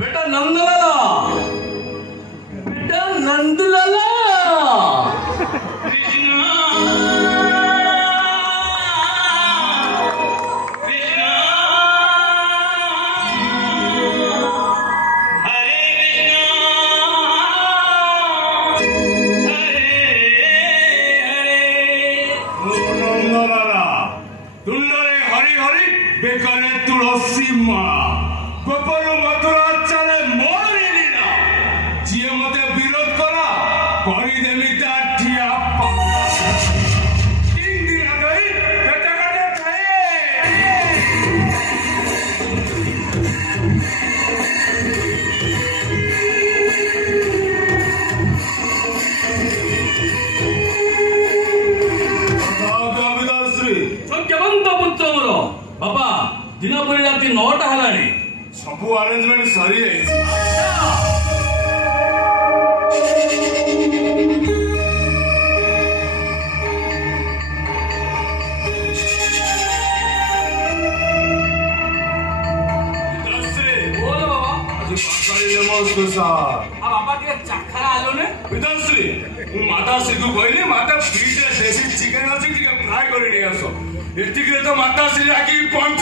बेटा नंदलाला बेटा नंदलाला तुल्लरे हरि हरि बेकारे तुलसी माँ गोपनु मधुरा चले मोरी नीना जिए मते विरोध करा करी देमी तार ठिया तीन दिन गई बेटा काटे खाए ସତ୍ୟବନ୍ତ ପୁତ୍ର ମୋର ବାପା ଦିନ ପରେ ରାତି 9ଟା ହେଲାଣି ସବୁ ଆରେଞ୍ଜମେଣ୍ଟ ସରି ଯାଇଛି ବାପା ଟିକେ ଚାଖରା ଆଲୋନେ ପିତାଶ୍ରୀ ମୁଁ ମାତାଶ୍ରୀକୁ କହିଲି ମାତା ଫ୍ରିଜରେ ଦେଶୀ ଚିକେନ ଅଛି ଟିକେ ଫ୍ରାଏ କରି ନେଇ ଆସ ଏତିକିରେ ତ ମାତାଶ୍ରୀ ରାଗି ପଞ୍ଚ